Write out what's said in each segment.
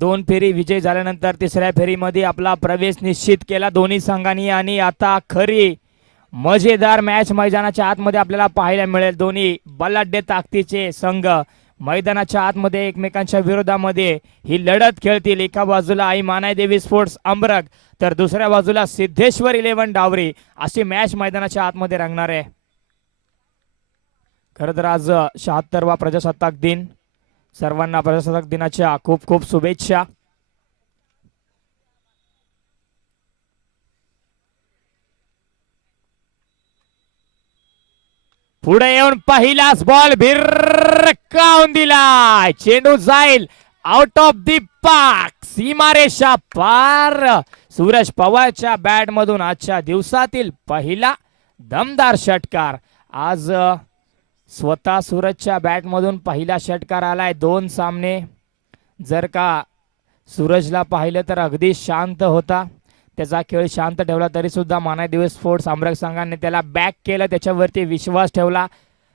दोन फेरी विजय झाल्यानंतर तिसऱ्या फेरीमध्ये आपला प्रवेश निश्चित केला दोन्ही संघांनी. आणि आता खरी मजेदार मॅच मैदानाच्या आतमध्ये आपल्याला पाहायला मिळेल. दोन्ही बलाढ्य ताकदीचे संघ मैदानाच्या आतमध्ये एकमेकांच्या विरोधामध्ये ही लढत खेळतील. एका बाजूला आई मानाय देवी स्पोर्ट्स अमरक तर दुसऱ्या बाजूला सिद्धेश्वर इलेव्हन डावरी अशी मॅच मैदानाच्या आतमध्ये रंगणार आहे. खरं तर आज शहात्तरवा प्रजासत्ताक दिन. सर्वांना प्रजासत्ताक दिनाच्या खूप खूप शुभेच्छा. पुढे येऊन पहिलाच बॉल भिरकावून दिला. चेंडू जाईल आउट ऑफ दी पाक सीमारेषा पार. सूरज पवारच्या बॅट मधून आजच्या दिवसातील पहिला दमदार षटकार. आज स्वतः सूरजच्या बॅटमधून पहिला षटकार आलाय. दोन सामने. जर का सूरजला पाहिलं तर अगदी शांत होता. त्याचा खेळ शांत ठेवला तरी सुद्धा माना दिवस स्पोर्ट्स आमरक संघाने त्याला बॅक केलं त्याच्यावरती विश्वास ठेवला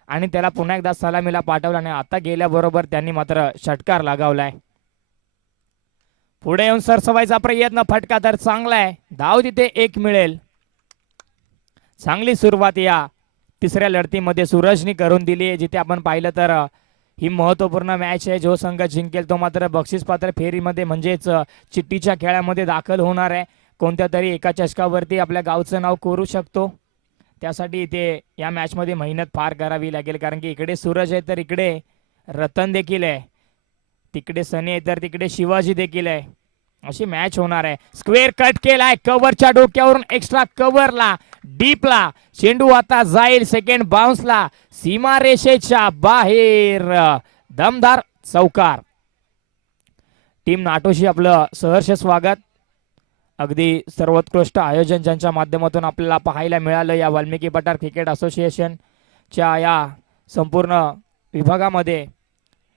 आणि त्याला पुन्हा एकदा सलामीला पाठवला आणि आता गेल्याबरोबर त्यांनी मात्र षटकार लगावलाय. पुढे येऊन सरसवायचा प्रयत्न फटका तर चांगला आहे धाव तिथे एक मिळेल. चांगली सुरुवात या तिसऱ्या लढतीमध्ये सूरजनी करून दिली आहे. जिथे आपण पाहिलं तर ही महत्त्वपूर्ण मॅच आहे. जो संघ जिंकेल तो मात्र बक्षीस पात्र फेरीमध्ये म्हणजेच चिट्टीच्या चिठ्ठीच्या खेळामध्ये दाखल होणार आहे. कोणत्या तरी एका चषकावरती आपल्या गावचं नाव कोरू शकतो. त्यासाठी इथे या मॅचमध्ये मेहनत फार करावी लागेल. कारण की इकडे सूरज आहे तर इकडे रतन देखील आहे. तिकडे सनी आहे तर तिकडे शिवाजी देखील आहे. अशी मॅच होणार आहे. स्क्वेअर कट केलाय. कव्हरच्या डोक्यावरून एक्स्ट्रा कव्हरला डीपला. चेंडू आता जाईल सेकंड बाउन्सला सीमारेषेच्या बाहेर. दमदार चौकार. टीम नाटोशी आपलं सहर्ष स्वागत. अगदी सर्वोत्कृष्ट आयोजन ज्यांच्या माध्यमातून आपल्याला पाहायला मिळालं या वाल्मिकी पठार क्रिकेट असोसिएशनच्या या संपूर्ण विभागामध्ये.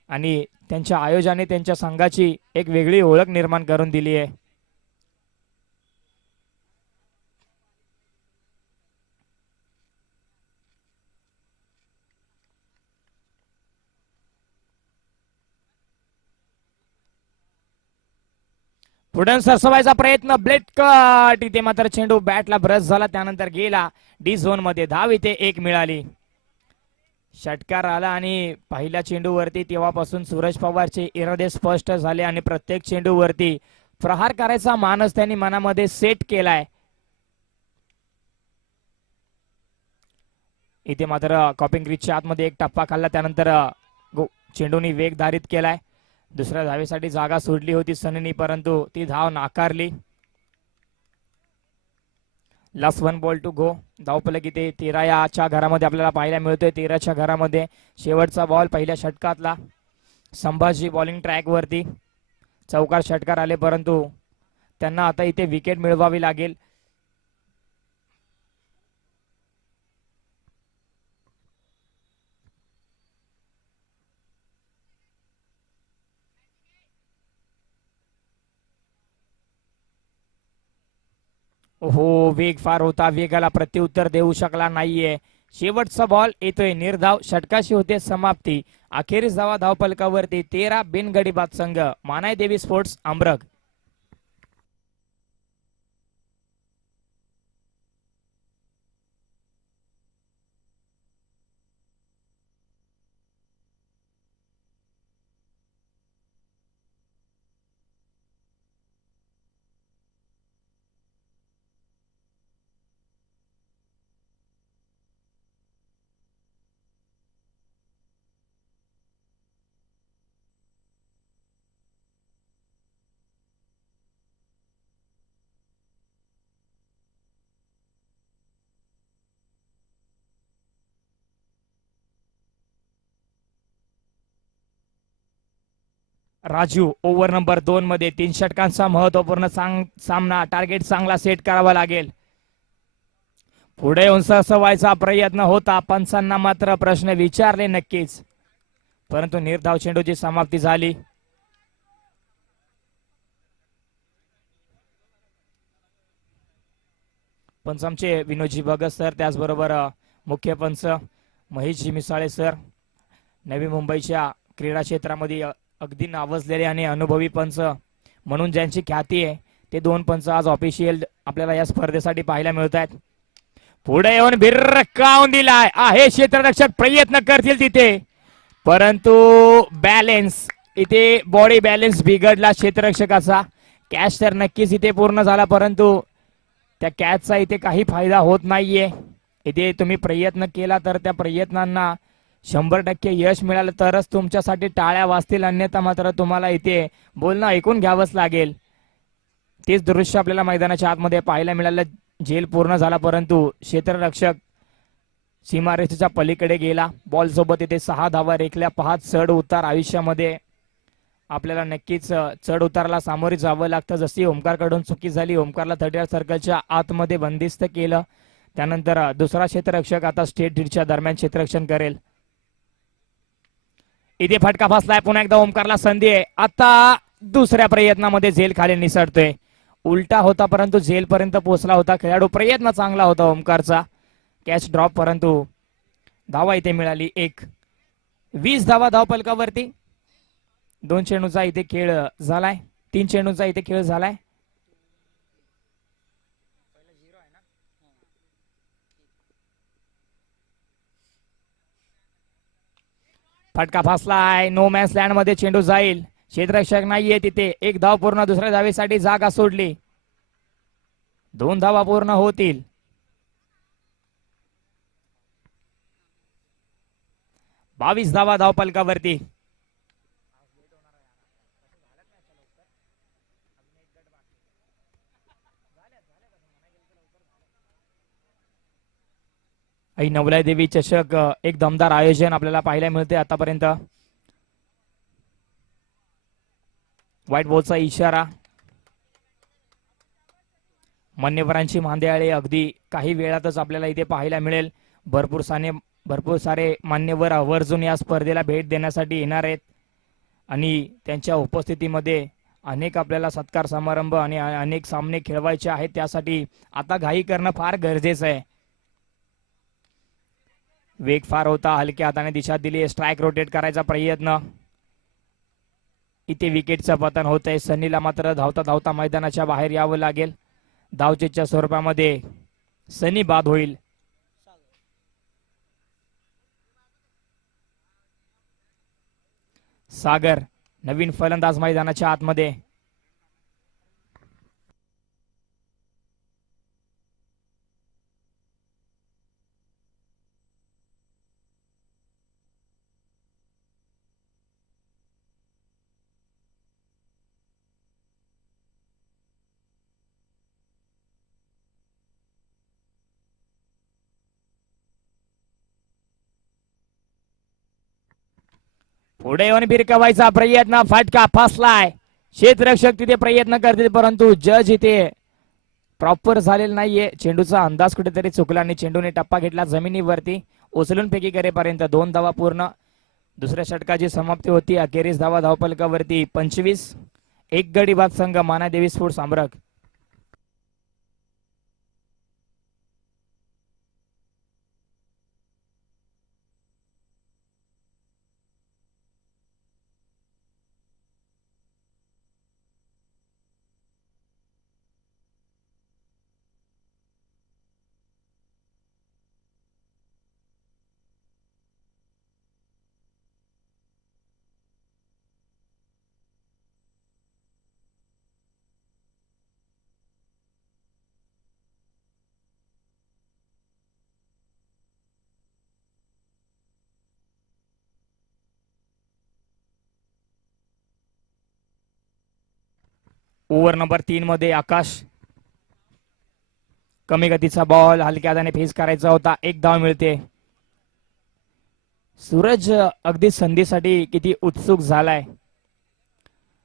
आणि त्यांच्या आयोजाने त्यांच्या संघाची एक वेगळी ओळख निर्माण करून दिली आहे पुढे सरसवायचा प्रयत्न ब्लेट कट. इथे मात्र चेंडू बॅटला ब्रश झाला त्यानंतर गेला. डी झोनमध्ये धाव इथे एक मिळाली. षटकार आला आणि पहिल्या चेंडूवरती तेव्हापासून सूरज पवारचे इरादे स्पष्ट झाले आणि प्रत्येक चेंडूवरती प्रहार करायचा मानस त्यांनी मनामध्ये सेट केलाय. इथे मात्र कॉपिंग ग्रीजच्या आतमध्ये एक टप्पा खाल्ला त्यानंतर चेंडूनी वेग धारित केलाय. दुसऱ्या धावेसाठी जागा सोडली होती सननी परंतु ती धाव नाकारली. Last one ball to go धावपलक इथे तेरा याच्या घरामध्ये आपल्याला पाहायला मिळतोय. तेराच्या घरामध्ये शेवटचा बॉल पहिल्या षटकातला. संभाजी बॉलिंग ट्रॅक वरती. चौकार षटकार आले परंतु त्यांना आता इथे विकेट मिळवावी लागेल. हो वेग फार होता. वेगाला प्रत्युत्तर देऊ शकला नाहीये. शेवटचा बॉल येतोय. निर्धाव षटकाशी होते समाप्ती. अखेरीस धावा धावपलकावरती तेरा बिनगडी बाद संघ. मानाय देवी स्पोर्ट्स अमरग राजू ओव्हर नंबर दोन मध्ये तीन षटकांचा महत्त्वपूर्ण सांग सामना टार्गेट चांगला सेट करावा लागेल. पुढे येऊन व्हायचा प्रयत्न होता पंचांना मात्र प्रश्न विचारले नक्कीच. परंतु निर्धाव चेंडूची समाप्ती झाली. पंचमचे विनोदजी भगत सर त्याचबरोबर मुख्य पंच महेशजी मिसाळे सर नवी मुंबईच्या क्रीडा क्षेत्रामध्ये अगदी नावजलेले आणि अनुभवी पंच म्हणून ज्यांची ख्याती आहे ते दोन पंच आज ऑफिशियल आपल्याला या स्पर्धेसाठी पाहायला मिळत आहेत. पुढे येऊन भिरकावून दिलाय. आहे क्षेत्ररक्षक प्रयत्न करतील तिथे. परंतु बॅलेन्स इथे बॉडी बॅलेन्स बिघडला क्षेत्ररक्षकाचा. कॅच तर नक्कीच इथे पूर्ण झाला परंतु त्या कॅचचा इथे काही फायदा होत नाहीये. इथे तुम्ही प्रयत्न केला तर त्या प्रयत्नांना शंभर टक्के यश मिळालं तरच तुमच्यासाठी टाळ्या वाजतील अन्यथा मात्र तुम्हाला इथे बोलणं ऐकून घ्यावंच लागेल. तेच दृश्य आपल्याला मैदानाच्या आतमध्ये पाहायला मिळालं. झेल पूर्ण झाला परंतु क्षेत्ररक्षक सीमारेषेच्या पलीकडे गेला. बॉल सोबत इथे सहा धावा रेखल्या पाहत चढ उतार आयुष्यामध्ये. आपल्याला नक्कीच चढ उताराला सामोरे जावं लागतं. जशी ओमकारकडून चुकी झाली ओमकारला थर्ड सर्कलच्या आतमध्ये बंदिस्त केलं. त्यानंतर दुसरा क्षेत्ररक्षक आता स्टेट हिटच्या दरम्यान क्षेत्ररक्षण करेल. इथे फटका फसलाय पुन्हा एकदा ओमकारला संधी आहे. आता दुसऱ्या प्रयत्नामध्ये झेल खाली निसटतोय. उलटा होता परंतु झेल पर्यंत पोहोचला होता खेळाडू. प्रयत्न चांगला होता ओमकारचा. कॅच ड्रॉप परंतु धावा इथे मिळाली एक. वीस धावा धावपलकावरती दोन चेंडूचा इथे खेळ झालाय. तीन चेंडूचा इथे खेळ झालाय. फटका फासलाय. नो मॅच लँडमध्ये चेंडू जाईल. क्षेत्ररक्षक नाहीये तिथे. एक धाव पूर्ण दुसऱ्या धावेसाठी जागा सोडली. दोन धावा पूर्ण होतील. बावीस धावा धावपलकावरती. नवलाई नवलाय देवी चषक एक दमदार आयोजन आपल्याला पाहायला मिळते आतापर्यंत. व्हाईट बॉलचा इशारा. मान्यवरांची मांदियाळे अगदी काही वेळातच आपल्याला इथे पाहायला मिळेल. भरपूर साने भरपूर सारे मान्यवर आवर्जून या स्पर्धेला भेट देण्यासाठी येणार आहेत. आणि त्यांच्या उपस्थितीमध्ये अनेक आपल्याला सत्कार समारंभ आणि अनेक सामने खेळवायचे आहेत. त्यासाठी आता घाई करणं फार गरजेचं आहे. वेग फार होता हलक्या हाताने दिशा दिली स्ट्राईक रोटेट करायचा प्रयत्न. इथे विकेटचं पतन होत आहे सनीला मात्र धावता धावता मैदानाच्या बाहेर यावं लागेल. धावचेच्या स्वरूपामध्ये सनी बाद होईल. सागर नवीन फलंदाज मैदानाच्या आतमध्ये. पुढे येऊन भिरकवायचा प्रयत्न फाटका फासलाय. क्षेत्ररक्षक तिथे प्रयत्न करतील परंतु जज इथे प्रॉपर झालेला नाहीये. चेंडूचा अंदाज कुठेतरी चुकला आणि चेंडूने टप्पा घेतला जमिनीवरती. उचलून फेकी करेपर्यंत दोन धावा पूर्ण. दुसऱ्या षटकाची समाप्ती होती. अखेरीस धावा धावपलकावरती पंचवीस. एक गडी बाद संघ मानादेवी स्फोट सामरक ओव्हर नंबर तीन मध्ये आकाश. कमी गतीचा बॉल हलक्या हाताने फेस करायचा होता. एक धाव मिळते. सूरज अगदी संधीसाठी किती उत्सुक झालाय.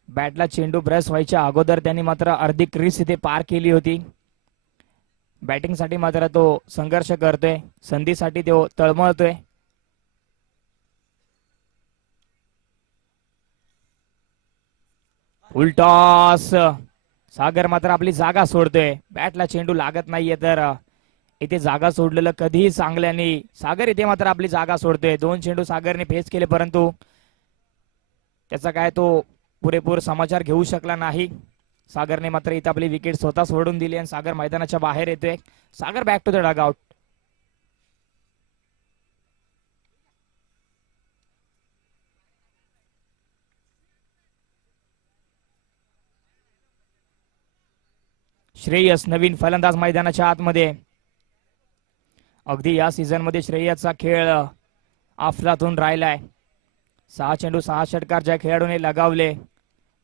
बॅटला चेंडू ब्रश व्हायच्या अगोदर त्यांनी मात्र अर्धी क्रीस इथे पार केली होती. बॅटिंगसाठी मात्र तो संघर्ष करतोय. संधीसाठी तो तळमळतोय. उलटॉस सागर मात्र आपली जागा सोडतोय. बॅटला चेंडू लागत नाहीये तर. इथे जागा सोडलेलं कधीही चांगल्याने सागर इथे मात्र आपली जागा सोडतोय. दोन चेंडू सागरने फेस केले परंतु त्याचा काय तो पुरेपूर समाचार घेऊ शकला नाही. सागरने मात्र इथे आपली विकेट स्वतः सोडून दिली आणि सागर मैदानाच्या बाहेर येतोय. Sagar back to the dugout Shreyas नवीन फलंदाज मैदानाच्या आतमध्ये. अगदी या सीझनमध्ये श्रेयसचा खेळ आफलातून राहिलाय. सहा चेंडू सहा षटकार ज्या खेळाडूने लगावले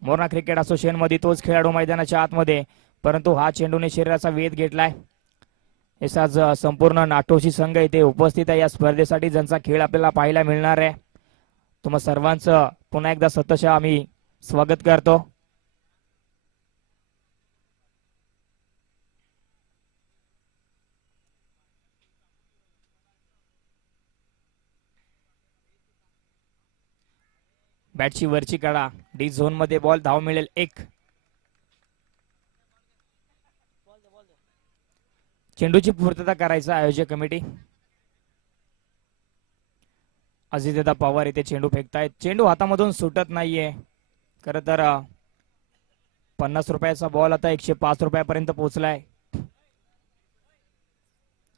मोरणा क्रिकेट असोसिएशनमध्ये तोच खेळाडू मैदानाच्या आतमध्ये परंतु हा चेंडूने शरीराचा वेध घेतलाय. असाच संपूर्ण नाटोशी संघ इथे उपस्थित आहे. या स्पर्धेसाठी ज्यांचा खेळ आपल्याला पाहायला मिळणार आहे तुम्हा सर्वांचं पुन्हा एकदा सतश आम्ही स्वागत करतो. बॅटची वरची काढा. डी झोनमध्ये बॉल धाव मिळेल एक. चेंडूची पूर्तता करायचं आयोजक कमिटी. अजितदा पवार इथे चेंडू फेकतायत. चेंडू हातामधून सुटत नाहीये. खर तर पन्नास रुपयाचा बॉल आता एकशे पाच रुपयापर्यंत पोहोचलाय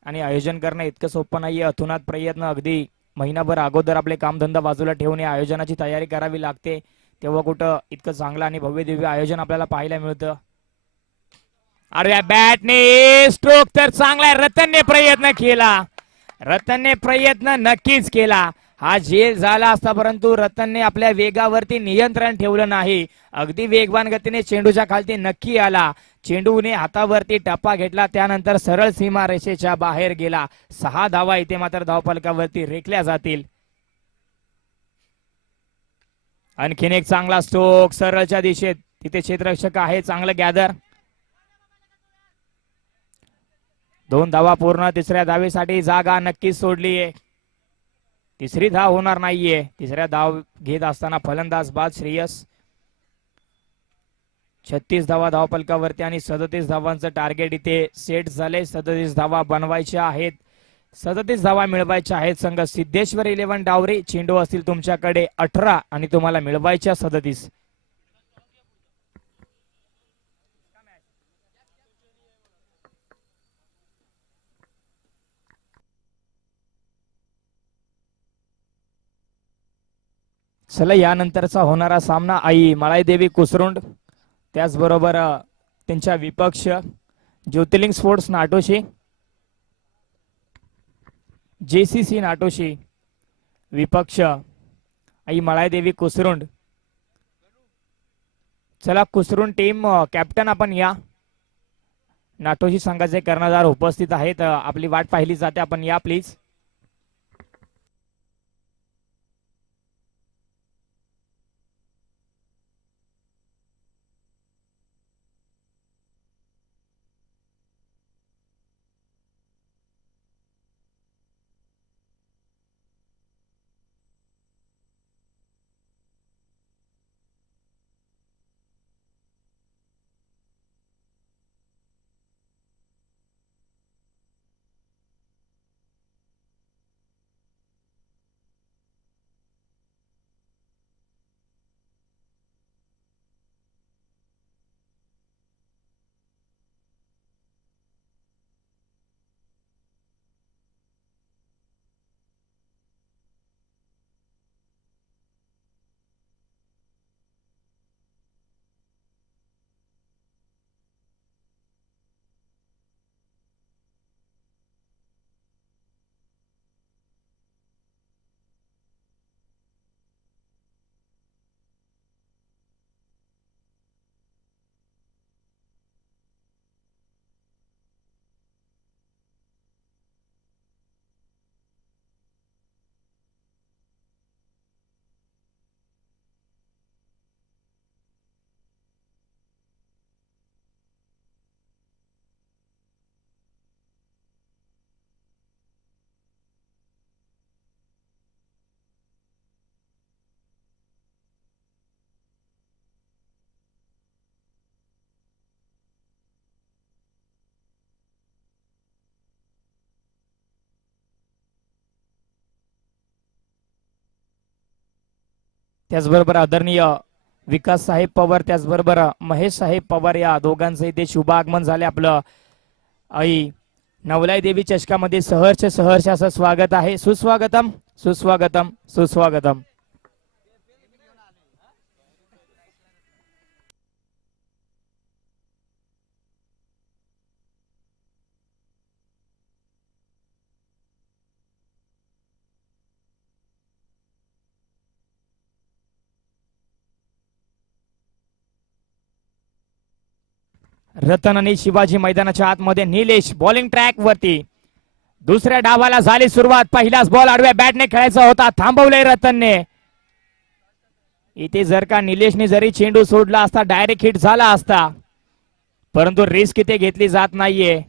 आणि आयोजन करणं इतकं सोपं नाहीये. अतुनात प्रयत्न अगदी महिनाभर अगोदर आपले कामधंदा बाजूला ठेवून या आयोजनाची तयारी करावी लागते. तेव्हा कुठं इतकं चांगलं आणि भव्य दिव्य आयोजन आपल्याला पाहायला मिळतं. अरे बॅटने स्ट्रोक तर चांगला आहे. रतनने प्रयत्न केला. रतनने प्रयत्न नक्कीच केला. हा झेल झाला असता परंतु रतनने आपल्या वेगावरती नियंत्रण ठेवलं नाही. अगदी वेगवान गतीने चेंडूच्या खालती नक्की आला. चेंडूने हातावरती टप्पा घेतला त्यानंतर सरळ सीमा रेषेच्या बाहेर गेला. सहा धावा इथे मात्र धावफलकावरती रेखल्या जातील. आणखीन एक चांगला स्ट्रोक सरळच्या दिशेत. तिथे क्षेत्ररक्षक आहे चांगलं गॅदर दोन धावा पूर्ण तिसऱ्या धावेसाठी जागा नक्कीच सोडलीये तिसरी धाव होणार नाहीये. तिसऱ्या धाव घेत असताना फलंदाज बाद श्रेयस. छत्तीस धावा धावपलकावरती आणि सदतीस धावांचं टार्गेट इथे सेट झाले सदतीस धावा बनवायच्या आहेत. सदतीस धावा मिळवायच्या आहेत संघ. सिद्धेश्वर इलेव्हन डावरे चेंडू असतील तुमच्याकडे अठरा आणि तुम्हाला मिळवायच्या सदतीस. चला यानंतरचा होणारा सामना आई मळाईदेवी कुसरुंड. त्याचबरोबर त्यांच्या विपक्ष ज्योतिर्लिंग स्पोर्ट्स नाटोशी जे सी सी नाटोशी विपक्ष आई मळायदेवी कुसरुंड. चला कुसरुंड टीम कॅप्टन आपण या. नाटोशी संघाचे कर्णधार उपस्थित आहेत आपली वाट पाहिली जाते आपण या प्लीज त्याचबरोबर आदरणीय विकास साहेब पवार त्याचबरोबर महेश साहेब पवार या दोघांचं इथे शुभ आगमन झाले. आपलं आई नवलाई देवी चषकामध्ये सहर्ष सहर्ष असं स्वागत आहे. सुस्वागतम सुस्वागतम सुस्वागतम. रतन आणि शिवाजी मैदानाच्या आतमध्ये निलेश बॉलिंग ट्रॅक वरती. दुसऱ्या डावाला झाली सुरुवात. पहिलाच बॉल आडव्या बॅटने खेळायचा होता. थांबवलंय रतनने. इथे जर का निलेशने जरी चेंडू सोडला असता डायरेक्ट हिट झाला असता परंतु रिस्क इथे घेतली जात नाहीये.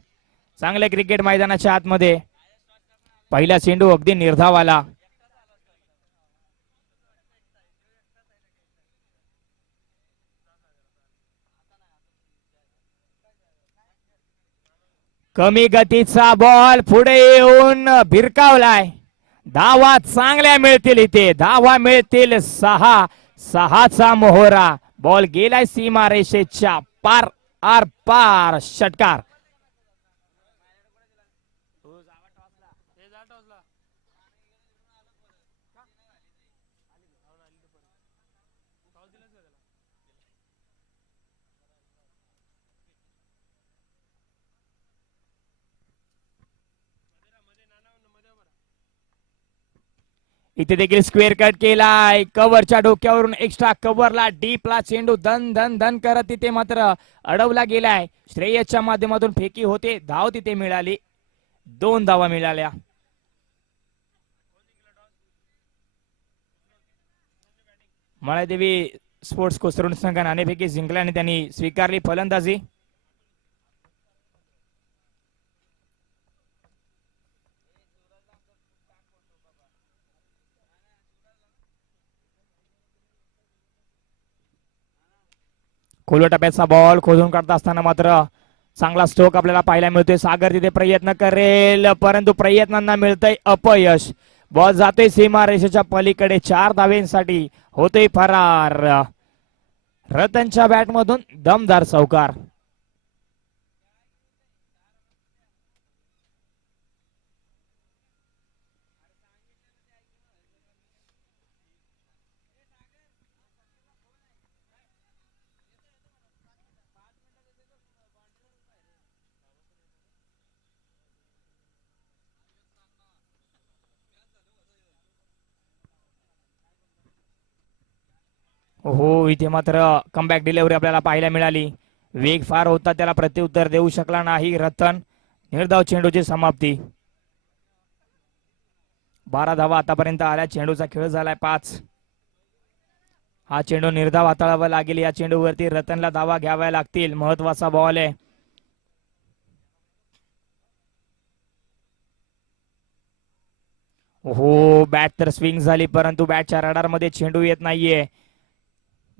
चांगल्या क्रिकेट मैदानाच्या आतमध्ये. पहिला चेंडू अगदी निर्धाव आला कमी गतीचा बॉल पुढे येऊन भिरकावलाय. धावा चांगल्या मिळतील इथे. धावा मिळतील सहा. सहाचा मोहरा. बॉल गेलाय सीमा रेषेच्या पार आर पार. षटकार. इथे देखील स्क्वेअर कट केलाय. कव्हरच्या डोक्यावरून एक्स्ट्रा कव्हरला डीपला चेंडू धन धन धन करत तिथे मात्र अडवला गेलाय. श्रेयसच्या माध्यमातून फेकी होते. धाव तिथे मिळाली. दोन धावा मिळाल्या. मळादेवी स्पोर्ट्स कोसरून संघ नाणेफेकी जिंकल्याने त्यांनी स्वीकारली फलंदाजी. खोलो टप्प्याचा बॉल खोदून काढत असताना मात्र चांगला स्ट्रोक आपल्याला पाहायला मिळतोय. सागर तिथे प्रयत्न करेल परंतु प्रयत्नांना मिळतंय अपयश. बॉल जातोय सीमा रेषेच्या पलीकडे. चार धावेंसाठी होतोय फरार. रतनच्या बॅटमधून दमदार चौकार हो इथे मात्र कमबॅक डिलेवरी आपल्याला पाहायला मिळाली. वेग फार होता त्याला प्रत्युत्तर देऊ शकला नाही रतन. निर्धाव चेंडूची समाप्ती. बारा धावा आतापर्यंत आल्या चेंडूचा खेळ झालाय पाच. हा चेंडू निर्धाव हाताळावा लागेल या चेंडूवरती रतनला धावा घ्याव्या लागतील. महत्त्वाचा बॉल आहे. हो बॅट तर स्विंग झाली परंतु बॅटच्या रडारमध्ये चेंडू येत नाहीये.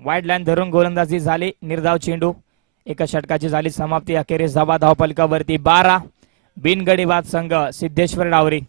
वाईड लाईन धरून गोलंदाजी झाली. निर्धाव चेंडू एका षटकाची झाली. समाप्ती अखेरीस धावा धावपलकावरती बारा. बिनगडी बाद संघ सिद्धेश्वर डावरी.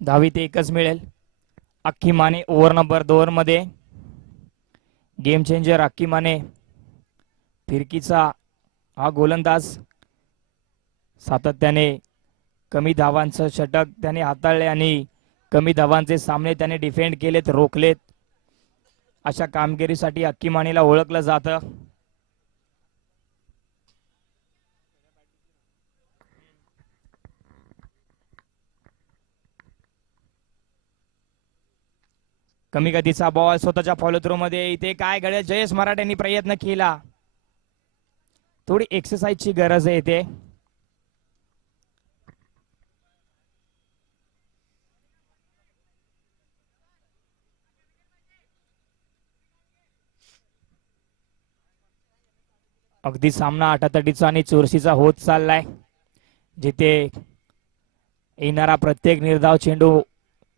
दहावी ते एकच मिळेल. अख्खी माने ओव्हर नंबर दोनमध्ये गेम चेंजर अख्खी माने. फिरकीचा हा गोलंदाज. सातत्याने कमी धावांचं षटक त्याने हाताळले आणि कमी धावांचे सामने त्याने डिफेंड केलेत रोखलेत. अशा कामगिरीसाठी अक्की मानेला ओळखलं जातं. कमी गतीचा बॉल स्वतःच्या फॉलो थ्रो मध्ये. इथे काय घडेल जयेश मराठ्यांनी प्रयत्न केला. थोडी एक्सरसाइजची गरज आहे इथे. अगदी सामना आटातटीचा आणि चोरशीचा होत चाललाय. जिथे येणारा प्रत्येक निर्धाव चेंडू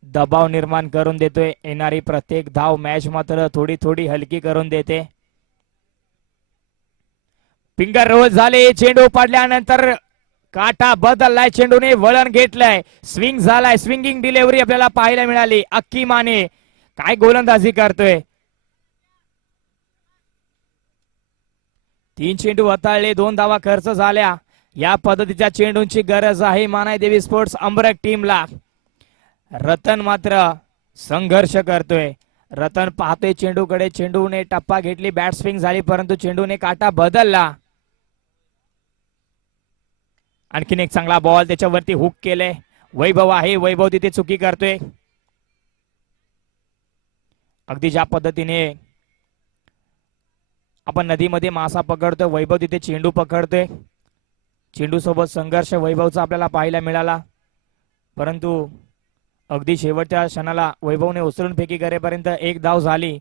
दबाव निर्माण करून देतोय. येणारी प्रत्येक धाव मॅच मात्र थोडी थोडी हलकी करून देते. फिंगर रोल झाले. चेंडू पाडल्यानंतर काटा बदललाय. चेंडूने वळण घेतलंय. स्विंग झालाय. स्विंगिंग डिलेवरी आपल्याला पाहायला मिळाली. अक्की माने काय गोलंदाजी करतोय. तीन चेंडू हाताळले दोन धावा खर्च झाल्या. या पद्धतीच्या चेंडूंची गरज आहे. मानाय देवी स्पोर्ट्स अंबरक टीमला. रतन मात्र संघर्ष करतोय. रतन पाहतोय चेंडूकडे. चेंडूने टप्पा घेतली बॅट स्विंग झाली परंतु चेंडूने काटा बदलला. आणखीन एक चांगला बॉल त्याच्यावरती हुक केले वैभव आहे. वैभव तिथे चुकी करतोय. अगदी ज्या पद्धतीने आपण नदीमध्ये मासा पकडतोय वैभव तिथे चेंडू पकडतोय. चेंडू सोबत संघर्ष वैभवचा आपल्याला पाहायला मिळाला. परंतु अगदी शेवटच्या क्षणाला वैभवने उचलून फेकी करेपर्यंत एक धाव झाली.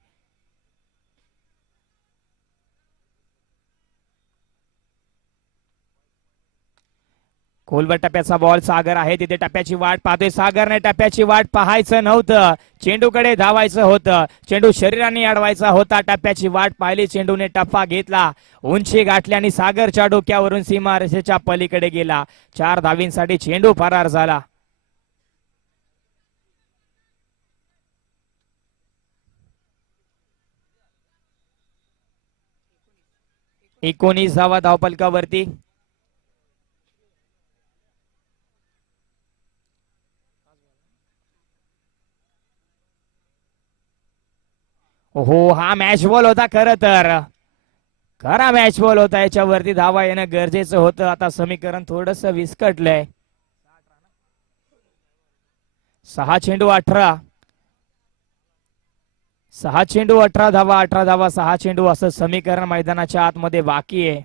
खोलवर टप्प्याचा बॉल सागर आहे. तिथे टप्प्याची वाट पाहतोय. सागरने टप्प्याची वाट पाहायचं नव्हतं. चेंडूकडे धावायचं होतं. चेंडू शरीराने अडवायचा होता. टप्प्याची वाट पाहिली. चेंडूने टप्पा घेतला. उंची गाठली आणि सागरच्या डोक्यावरून सीमा रेषेच्या पलीकडे गेला. चार धावींसाठी चेंडू फरार झाला. एकोणीसावा धावपलकावरती हो हा मॅच बॉल होता खर तर. खरा मॅच बॉल होता याच्यावरती धावा येणं गरजेचं होतं. आता समीकरण थोडस विस्कटलंय. सहा चेंडू अठरा. सहा चेंडू अठरा धावा अठरा धावा सहा चेंडू असं समीकरण मैदानाच्या आतमध्ये बाकी आहे.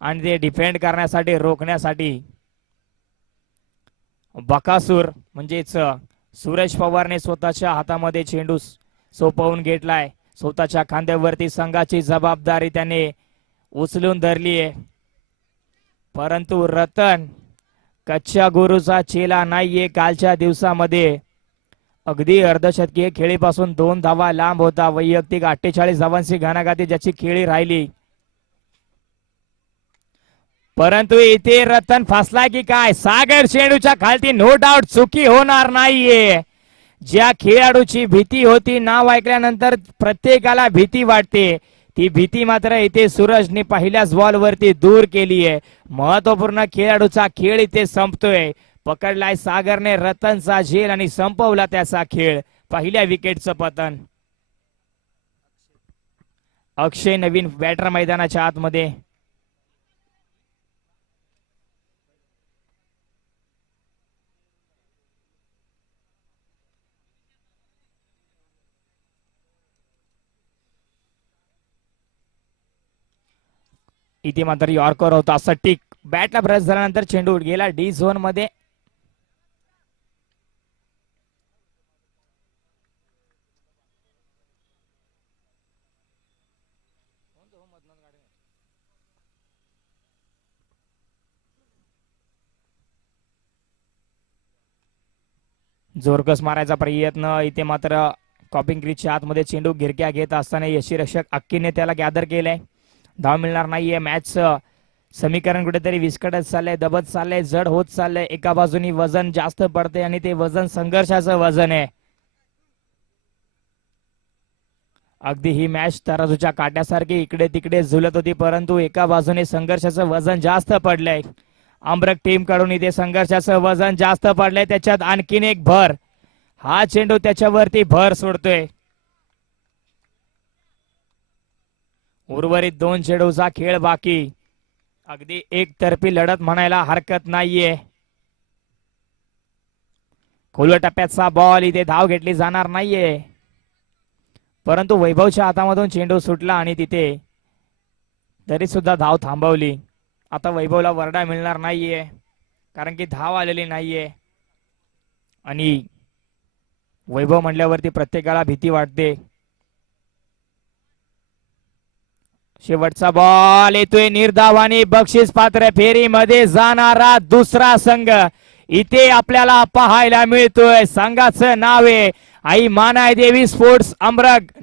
आणि ते डिफेंड करण्यासाठी रोखण्यासाठी बकासूर म्हणजेच सुरेश पवारने स्वतःच्या हातामध्ये चेंडू सोपवून घेतलाय. स्वतःच्या खांद्यावरती संघाची जबाबदारी त्याने उचलून धरली आहे. परंतु रतन कच्च्या गुरुचा चेला नाहीये कालच्या दिवसामध्ये. अगदी अर्धशतकीय खेळीपासून दोन धावा लांब होता. वैयक्तिक अठ्ठेचाळीस धावांची घणाघाती ज्याची खेळी राहिली. परंतु इथे रतन फसला की काय? सागर चेंडूच्या खालती नो डाऊट चुकी होणार नाहीये. ज्या खेळाडूची भीती होती नाव ऐकल्यानंतर प्रत्येकाला भीती वाटते. ती भीती मात्र इथे सूरजने पहिल्याच बॉल वरती दूर केली आहे महत्त्वपूर्ण खेळाडूचा खेळ इथे संपतोय. पकडलाय सागरने रतनचा झेल आणि संपवला त्याचा खेळ. पहिल्या विकेटचं पतन. अक्षय नवीन बॅटर मैदानाच्या आतमध्ये. इथे मात्र यॉर्कर होता सटीक बॅटला ब्रश झाल्यानंतर चेंडू गेला डी झोनमध्ये. जोरकस मारायचा प्रयत्न. इथे मात्र कॉपिंग क्रीजच्या आतमध्ये चेंडू गिरक्या घेत असताना यशीरक्षक अक्कीने त्याला गॅदर केलंय. धाव मिळणार नाहीये. मॅच समीकरण कुठेतरी विस्कटत चाललंय दबत चाललंय जड होत चाललंय. एका बाजूनी वजन जास्त पडते आणि ते वजन संघर्षाचं वजन आहे. अगदी ही मॅच तराजूच्या काट्यासारखी इकडे तिकडे झुलत होती परंतु एका बाजूने संघर्षाचं वजन जास्त पडलंय. आंब्रक टीमकडून इथे संघर्षाचं वजन जास्त पडलंय. त्याच्यात आणखीन एक भर. हा चेंडू त्याच्यावरती भर सोडतोय. उर्वरित दोन चेंडूचा खेळ बाकी. अगदी एकतर्फी लढत म्हणायला हरकत नाहीये. खोलवर टप्प्याचा बॉल इथे धाव घेतली जाणार नाहीये. परंतु वैभवच्या हातामधून चेंडू सुटला आणि तिथे तरी सुद्धा धाव थांबवली. आता वैभवला वरडा मिळणार नाहीये. कारण की धाव आलेली नाहीये. आणि वैभव म्हणल्यावरती प्रत्येकाला भीती वाटते. शेवटचा बॉल येतोय निर्धावाने. बक्षीस पात्र फेरीमध्ये जाणारा दुसरा संघ. इथे आपल्याला पाहायला मिळतोय. संघाचं नाव आहे. आई मानाय देवी स्पोर्ट्स अमरक